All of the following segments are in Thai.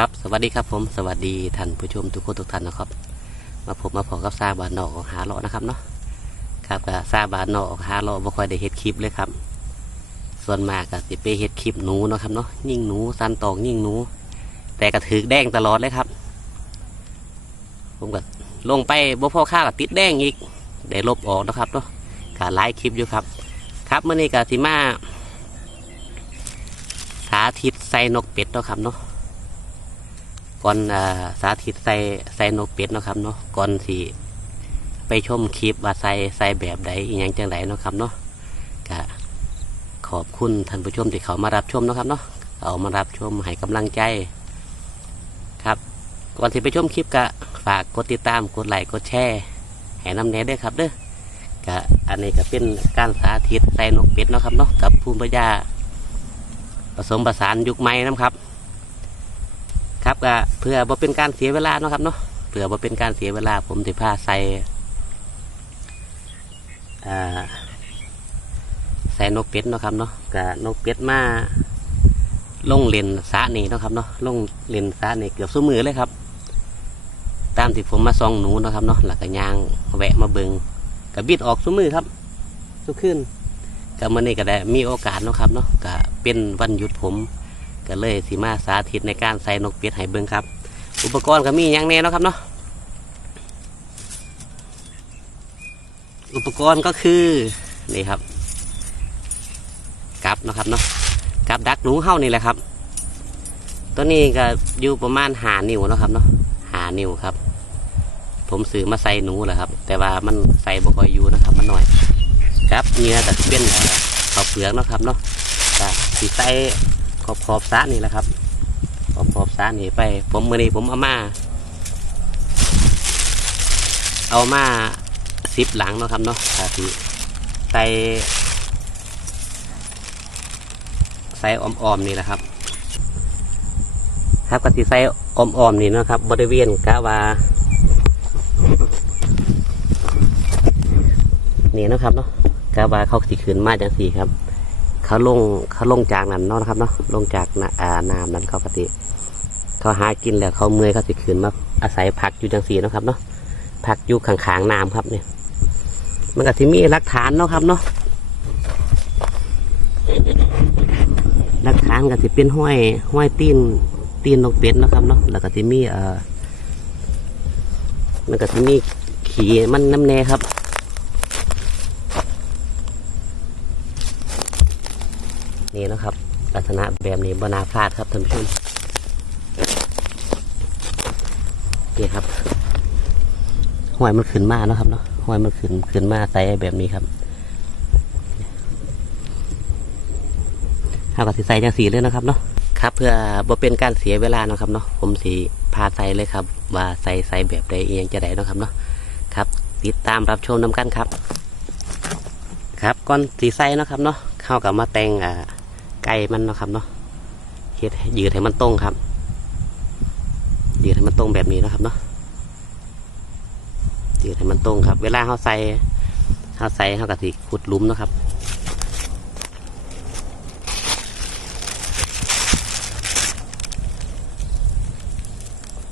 ครับ สวัสดีครับผม สวัสดีท่านผู้ชมทุกคนทุกท่านนะครับ มาผมมาพอกับซาบานนอกอหาเลาะนะครับเนาะ ครับกับซาบานนอกอหาเลาะบ่ค่อยได้เฮ็ดคลิปเลยครับ ส่วนมากก็สิไปเฮ็ดคลิปหนูนะครับเนาะ ยิ่งหนูสันตอกยิ่งหนู แต่ก็ถือแดงตลอดเลยครับ ผมก็ลงไปบ่พอค่าก็ติดแดงอีก ได้ลบออกนะครับเนาะก็ไลฟ์คลิปอยู่ครับ ครับเมื่อนี้ก็สิมาสาธิตใส่นกเป็ดเนาะครับเนาะ ก่อนอาสาธิตใส่ใส่นกเป็ดเนาะครับเนาะก่อนที่ไปชมคลิปว่าใส่ใส่แบบใดอหย่างจังไดเนาะครับเนาะก็ขอบคุณท่านผู้ชมที่เขามารับชมเนาะครับเนาะเอามารับชมให้กำลังใจ ครับ ก่อนที่ไปชมคลิปก็ฝากกดติดตามกดไลค์กดแชร์ให้น้ำแน่ด้วยครับเด้อก็อันนี้ก็เป็นการสาธิตใส่นกเป็ดเนาะครับเนาะกับภูมิปัญญาผสมผสานยุคใหม่นะครับ ครับก็เพื่อบ่เป็นการเสียเวลาเนาะครับเนาะเพื่อบ่เป็นการเสียเวลา ผมจะพาใส่ใส่นกเป็ดเนาะครับเนาะกับนกเป็ดมาลงเลนสะนี่เนาะครับเนาะลงเลนสะนี่เกือบสู้มือเลยครับ ตามที่ผมมาซองหนูเนาะครับเนาะหลักกระยางแวะมาเบิงกับบิดออกสู้มือครับสู้ขึ้นกับมื่อนี้ก็ได้มีโอกาสเนาะครับเนาะก็เป็นวันหยุดผม ก็เลยสิมาสาธิตในการใส่นกเป็ดให้เบิ่งครับ อุปกรณ์ก็มีอย่างแน่เนาะครับเนาะอุปกรณ์ก็คือนี่ครับกับนะครับเนาะกับดักหนูเฮ้านี่แหละครับ ตัวนี้ก็อยู่ประมาณหานิ้วนะครับเนาะหานิ้วครับ ผมซื้อมาใส่หนูแหละครับ แต่ว่ามันใส่บ่คอยอยู่นะครับ มันหน่อยครับเนื้อแต่เป็นเอ่อข้าวเปลือกนะครับเนาะก็สิใส่ ขอบขอบสะนี่แหละครับ ขอบขอบสะนี่ไป ผมมือนี้ผมเอามา เอามาซิปหลังเนาะครับเนาะถ้าที่ใส่ใส่อ้อมๆนี่แหละครับ ครับก็ที่ใส่อ้อมๆนี่นะครับ บริเวณกะว่านี่นะครับเนาะกะว่าเขาสิขึ้นมาจังสี่ครับ เขาลงเขาลงจากนั้นเนาะครับเนาะลงจากน้ำน,นั้นเขาปกติเขาหากินแล้วเขาเมื่อยเขาสิดขืนมาอาศัยพักอยู่จังสีนะครับเนาะพักอยู่ข้างๆน้ำครับเนี่ยมันก็ที่มีหลักฐานเนาะครับเนาะหลักฐานก็สิเป็นห้อยห้อยตีนตีนนกเป็ดเนาะครับเนาะแล้วก็ที่มีเอ่อมันก็ที่มีขี่มันน้ำแน่ครับ นี่นะครับ ลักษณะแบบนี้บนาพลาดครับท่านผู้ชมนี่ครับหอยมันขึ้นมาเนาะครับเนาะหอยมันขึ้นขึ้นมาใส่แบบนี้ครับเอากับสีใส่จังสีเลยนะครับเนาะครับ เพื่อบ่เป็นการเสียเวลาเนาะครับเนาะผมสีพาใส่เลยครับ ว่าใส่ใส่แบบใดเอียงจะได้เนาะครับเนาะครับ ติดตามรับชมน้กันครับ ครับก่อนสีใส่เนาะครับเนาะเข้ากับมาแต่งอ่า ไก่มันเนาะครับเนาะเฮ็ดยืดให้มันตรงครับยืดให้มันตรงแบบนี้นะครับเนาะยืดให้มันตรงครับ เวลาเขาใส่เขาใส่เขากะทิขุดลุมนะครับ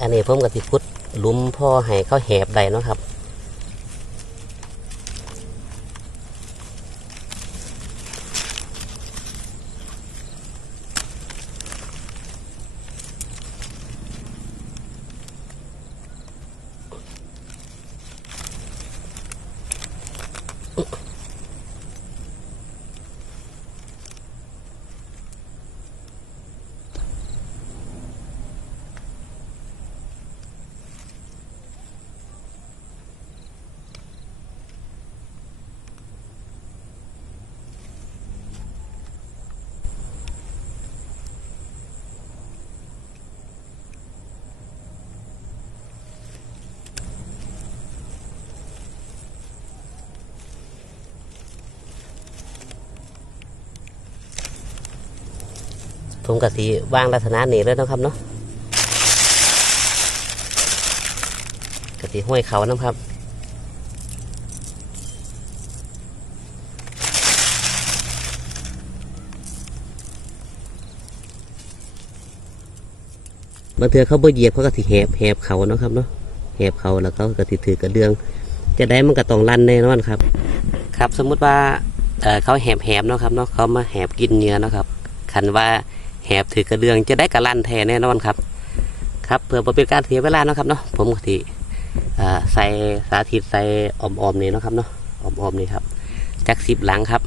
อันนี้ผมกะทิขุดลุมพ่อให้เขาแหบได้นะครับ ผมกะทิวางลักษณะนี้เลยนะครับเนาะกะทิห้อยเขานะครับบางเทือเขาบ่เหยียบเขาก็สิแหบแหบเขาเนาะครับเนาะแหบเขาแล้วเขาก็สิถือกระเดือง จะได้มันก็ต้องรันแน่นอนครับ ครับสมมุติว่าเเขาแหบแหบเนาะครับเนาะเขามาแหบกินเนื้อเนาะครับคันว่า แหบถือกระเดืองจะได้กระลันแทนแน่นอนครับ ครับเพื่อเป็นการเสียเวลาเนาะครับเนาะผมกติใส่สาธิตใส่ออมๆนี่เนาะครับเนาะออมๆนี่ครับจักสิบหลังครับ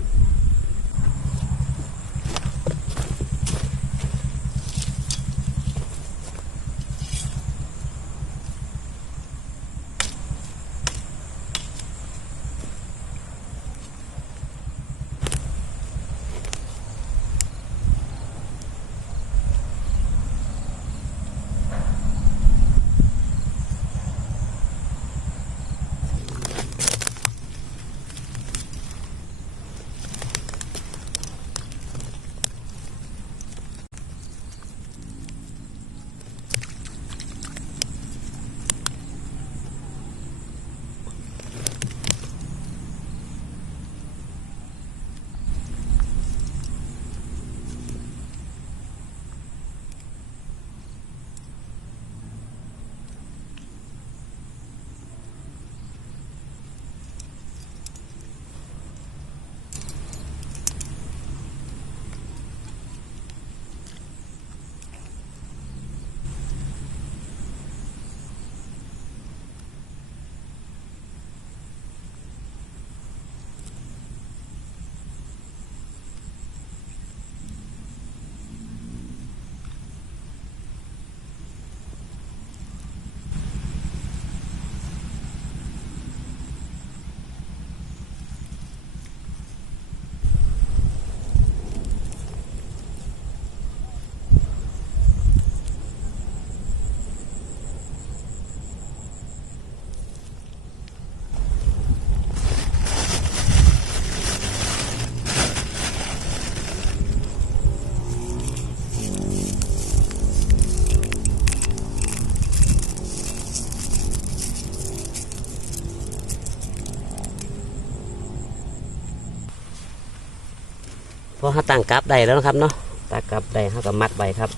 พอเขาตั้งกลับได้แล้วนะครับเนาะตั้งกลับได้เขาก็มัดไว้ครับ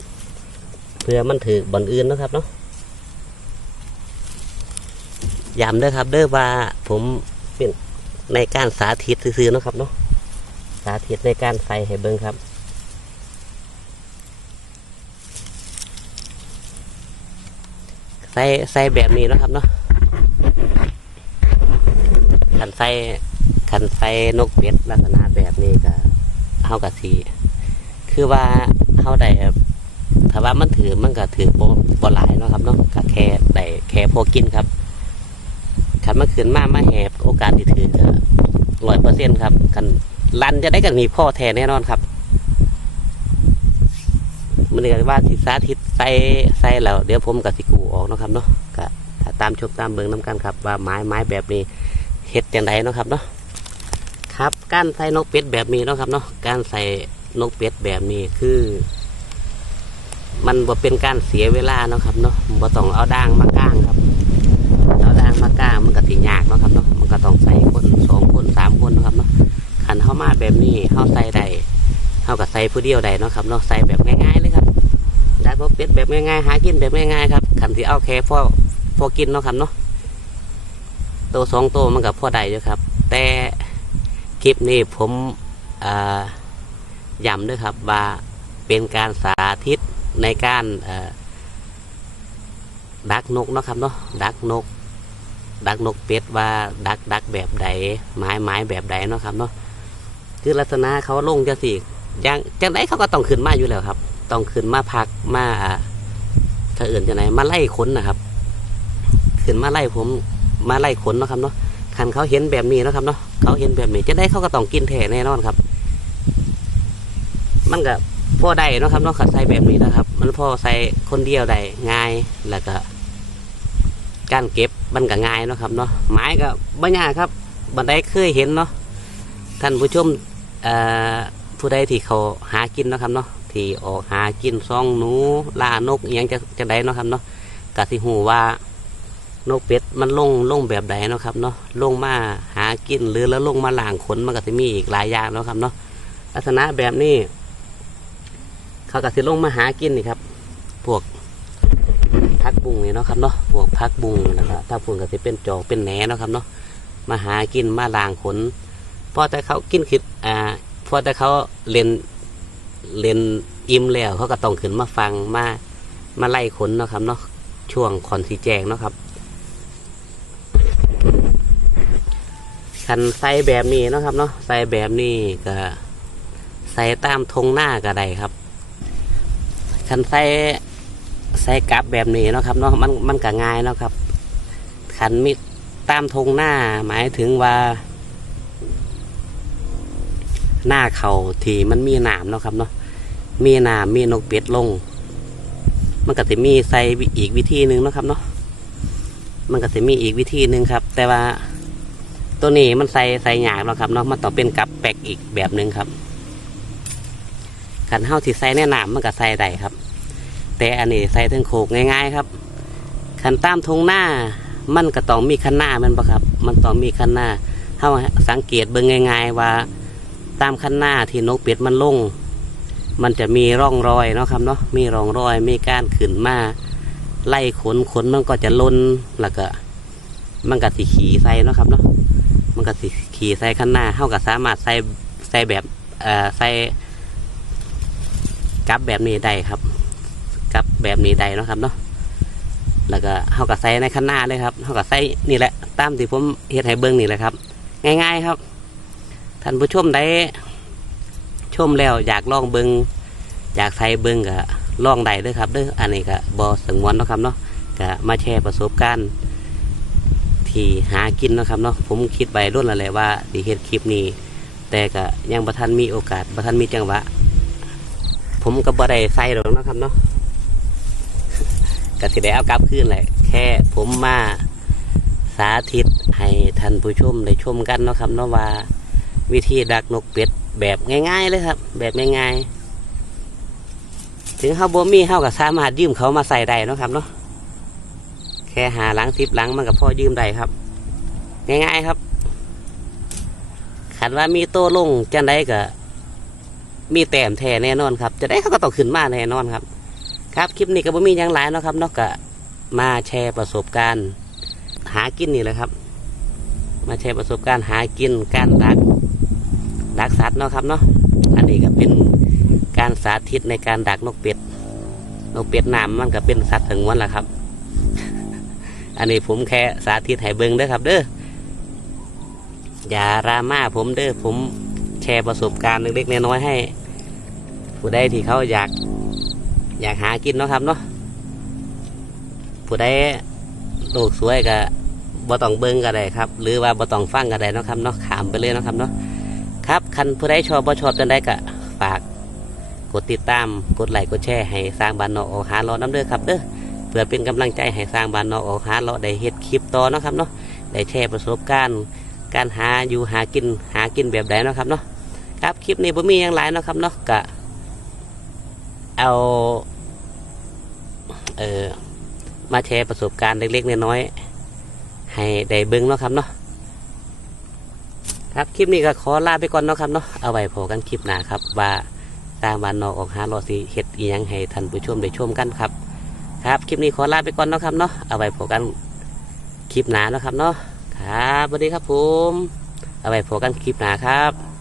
เพื่อมันถือบอนอื่นนะครับเนาะย้ำเด้อครับ เด้อว่าผมเป็นในการสาธิตซื่อๆนะครับเนาะสาธิตในการใส่ให้เบิ้งครับใส่ใส่แบบนี้นะครับเนาะขันใส่ขันใส่นกเป็ดลักษณะแบบนี้ก็ เฮากับสีคือว่าเฮาได้ถ้าว่ามันถือมันก็ถือบ่บ่หลายเนาะครับเนาะก็แค่ได้แค่พอกินครับคันมันขึ้นมามาแหบโอกาสที่ถือก็ร้อยเปอร์เซ็นต์ครับกันรันจะได้กันมีพ่อแท้แน่นอนครับมันเรียกว่าสิสาธิตใส่ใส่แล้วเดี๋ยวผมกับสิกูออกนะครับเนาะก็ตามชมตามเบิ่งน้กันครับ ว่าไม้ไม้แบบนี้เฮ็ดจังไดเนะครับเนาะ ครับ การใส่นกเป็ดแบบนี้นะครับเนาะการใส่นกเป็ดแบบนี้คือ มันบ่เป็นการเสียเวลาเนาะครับเนาะบ่ต้องเอาด่างมาก้างครับเอาด่างมาก้างมันก็สิยากนะครับเนาะมันก็ต้องใส่คนสองคนสามคนนะครับเนาะขันเข้ามาแบบนี้เข้าใส่ได้เข้ากับใส่ผู้เดียวได้เนาะครับเนาะใส่แบบง่ายๆเลยครับได้นกเป็ดแบบง่ายๆหากินแบบง่ายๆครับขันที่เอาแค่พอพอกินเนาะครับเนาะตัวสองตัวมันกับพอได้อยู่ครับ แต่ คลิปนี้ผมย้ำด้วยครับว่าเป็นการสาธิตในการดักนกนะครับเนาะดักนก ดักนกเป็ดว่าดักดักแบบใดไม้ไม้แบบใดเนาะครับเนาะคือลักษณะเขาลงจะสิอย่างจังไดเขาก็ต้องขึ้นมาอยู่แล้วครับ ต้องขึ้นมาพักมาถ้าอื่นจะไหนมาไล่ขนนะครับ ขึ้นมาไล่ผมมาไล่ขนนะครับเนาะ คันเขาเห็นแบบนี้นะครับเนาะเขาเห็นแบบนี้จะได้เขาก็ต้องกินแท้แน่นอนครับ มันก็พ่อได้เนาะครับเนาะขัดใส่แบบนี้นะครับ มันพ่อใส่คนเดียวได้ง่ายแล้วก็ การเก็บมันก็ง่ายนะครับเนาะไม้ก็บ่ยากครับบันไดเคยเห็นเนาะท่านผู้ชมผู้ใดที่เขาหากินนะครับเนาะที่ออกหากินซ่องหนูล่านกอหยังจะจะได้เนาะครับเนาะกสิหูว่า นกเป็ดมันลงลงแบบใดเนาะครับเนาะลงมาหากินหรือแล้วลงมาล่างขนมันก็จะมีอีกหลายอย่างเนาะครับเนาะลักษณะแบบนี้เขาก็สิลงมาหากินนี่ครับ พวกพักบุงนี่เนาะครับเนาะพวกพักบุงนะครับถ้าพุ่นก็สิเป็นจอกเป็นแหนเนาะครับเนาะมาหากินมาล้างขนพอแต่เขากินคิดอ่าพอแต่เขาเล่นเล่นอิ่มแล้วเขาก็ต้องขึ้นมาฟังมามาไล่ขนเนาะครับเนาะช่วงคอนสีแจงเนาะครับ คันใส่แบบนี้นะครับเนาะใส่แบบนี้ก็ใส่ตามทงหน้าก็ได้ครับคันใส่ใส่กลับแบบนี้นะครับเนาะมันมันก็ง่ายนะครับคันมีตามทงหน้าหมายถึงว่า หน้าเขาที่มันมีหนามเนาะครับเนาะมีหนามมีนกเป็ดลง มันก็จะมีใส่อีกวิธีหนึ่งนะครับเนาะมันก็จะมีอีกวิธีหนึ่งครับ แต่ว่า ตัวนี้มันใส่ใส่หยากเนาครับเนาะมันต้องเป็นกับแปกอีกแบบหนึ่งครับขันเท้าที่ใส่ในหนามมันก็ใส่ได้ครับ แต่อันนี้ใส่ถึงโขกง่ายๆครับขันตามทงหน้า มันก็ต้องมีคันหน้ามันปะครับ มันต้องมีคันหน้าเท้าสังเกตเบิ่งง่าย ๆ ว่าตามคันหน้าที่นกเป็ดมันลง มันจะมีร่องรอยเนาะครับเนาะมีร่องรอยมีการขึ้นมาไล่ขนขนมันก็จะล้นแล้วก็ มันก็สิขี่ใส่เนาะครับเนาะมันก็สิขี่ใส่คันหน้าเท่ากับสามารถใส่ใส่แบบเอ่อใส่กับแบบนี้ได้ครับกับแบบนี้ได้เนาะครับเนาะแล้วก็เท่ากับใส่ในคันหน้าเลยครับเท่ากับใส่นี่แหละตามที่ผมเฮ็ดให้เบิ้งนี่แหละครับ ง่ายๆครับท่านผู้ชมได้ชมแล้วอยากลองเบิงอยากใส่เบิงก็ลองได้เด้วยครับเด้ออันนี้ก็บอสงวนเนาะครับเนาะก็มาแชร์ประสบการณ์ ที่หากินนะครับเนาะผมคิดไปรุ่นอะไรว่าสิเฮ็ดคลิปนี้ แต่ก็ยังบ่ทันมีโอกาสบ่ทันมีจังหวะ ผมก็บ่ได้ใส่หรอกนะครับเนาะก็สิได้เอากลับคืนแหละแค่ผมมาสาธิตให้ท่านผู้ชมได้ชมกันเนาะครับเนาะว่า วิธีดักนกเป็ดแบบง่าย ๆ เลยครับ แบบง่ายๆถึงเขาบ่มีเขาก็สามารถยืมเขามาใส่ได้เนาะครับเนาะ ค่หาหลังสิบหลังมันก็พอยืมได้ครับ ง่ายๆครับขันว่ามีโต้ลงจันได้ก็มีแต้มแท้แน่นอนครับ จะได้เขาก็ต้องขึ้นมาแน่นอนครับ ครับคลิปนี้ก็บ่มีหยังหลายเนาะครับนอกจากมาแชร์ประสบการณ์ หากินนี่แหละครับ มาแชร์ประสบการณ์หากินการดักดักสัตว์เนาะครับเนาะอันนี้ก็เป็นการสาธิตในการดักนกเป็ดนกเป็ดน้ำมันก็เป็นสัตว์ถึงวันละครับ อันนี้ผมแค่สาธิตให้เบิ่งเด้อครับ เด้ออย่ารามาผมเด้อผมแชร์ประสบการณ์เล็กๆน้อยๆให้ ผู้ใดที่เขาอยาก อยากหากินเนาะครับเนาะผู้ใดโลกสวยก็บ่ต้องเบิ่งก็ได้ครับ หรือว่าบ่ต้องฟังก็ได้เนาะครับเนาะขามไปเลยเนาะครับเนาะครับคันผู้ใดชอบบ่ชอบจังได้ก็ฝาก กดติดตามกดไลค์กดแชร์ให้สร้างบ้านเนอกออกหาเลาะน้ำเด้อครับเด้อ พื่อเป็นกำลังใจให้สร้างบ้านนอกออกหาเลาได้เฮ็ดคลิปต่อเนาะครับเนาะได้แชร์ประสบการณ์การหาอยู่หากินหากินแบบใดเนาะครับเนาะครับคลิปนี้บ่มีหยังหลายเนาะครับเนาะก็เอาเอ่อมาแชร์ประสบการณ์เล็กๆน้อยๆให้ได้เบิ่งเนาะครับเนาะครับคลิปนี้ก็ขอลาไปก่อนเนาะครับเนาะเอาไว้พอกันคลิปหน้าครับว่าสร้างบ้านนอกออกหาเรอสีเฮ็ดอีหยังให้ท่านผู้ชมได้ชมกันครับ ครับคลิปนี้ขอลาไปก่อนเนาะครับเนาะเอาไว้พบกันคลิปหน้าเนาะครับเนาะครับสวัสดีครับผม เอาไว้พบกันคลิปหน้าครับ